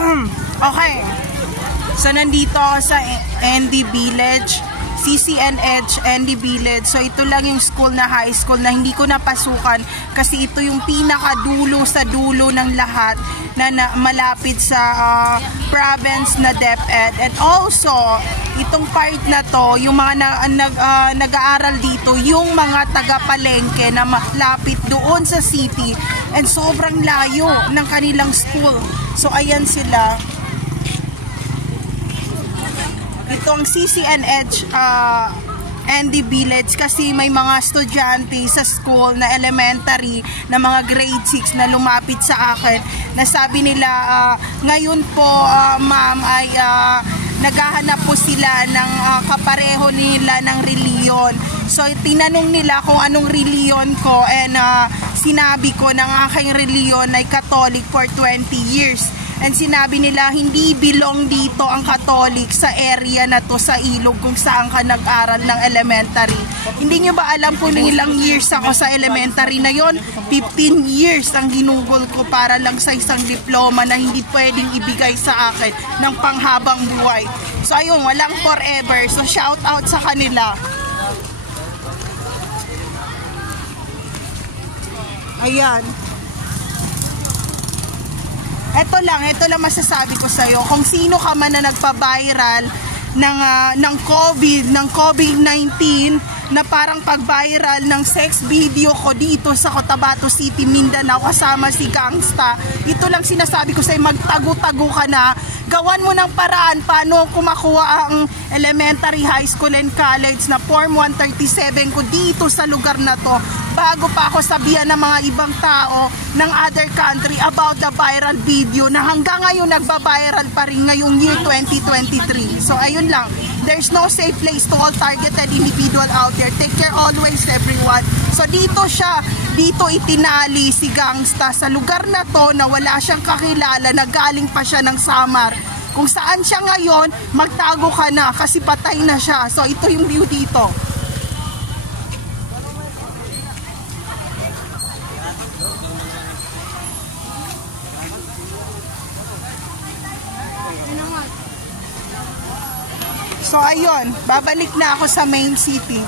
Okay. So, nandito ako sa ND Village. CCNH, ND Village. So, ito lang yung school na high school na hindi ko napasukan kasi ito yung pinakadulo sa dulo ng lahat na malapit sa province na DepEd. And also, itong part na to, yung mga nag-aaral dito, yung mga taga-palengke na malapit doon sa city and sobrang layo ng kanilang school. So, ayan sila. Itong CCNH ND Village kasi may mga estudyante sa school na elementary na mga grade 6 na lumapit sa akin na sabi nila ngayon po ma'am ay naghahanap po sila ng kapareho nila ng reliyon. So tinanong nila kung anong reliyon ko and sinabi ko ng aking reliyon ay Catholic for 20 years. And sinabi nila, hindi belong dito ang Catholic sa area na to sa Ilog kung saan ka nag-aral ng elementary. Hindi nyo ba alam kung ilang years ako sa elementary na yon? 15 years ang ginugol ko para lang sa isang diploma na hindi pwedeng ibigay sa akin ng panghabang buhay. So ayun, walang forever. So shout out sa kanila. Ayan. Ito lang masasabi ko sa iyo. Kung sino ka man na nagpa-viral ng COVID-19 na parang pag-viral ng sex video ko dito sa Cotabato City, Mindanao kasama si Gangsta. Ito lang sinasabi ko sa iyo, magtago-tago ka na. Gawan mo ng paraan paano kumakuha ang elementary, high school and college na Form 137 ko dito sa lugar na to bago pa ako sabihan ng mga ibang tao ng other country about the viral video na hanggang ngayon nagba-viral pa rin ngayong year 2023. So ayun lang, there's no safe place to all targeted individual out there. Take care always everyone. So dito itinali si Gangsta sa lugar na to na wala siyang kakilala na galing pa siya ng Samar. Kung saan siya ngayon, magtago ka na kasi patay na siya. So ito yung view dito. So ayun, babalik na ako sa main city.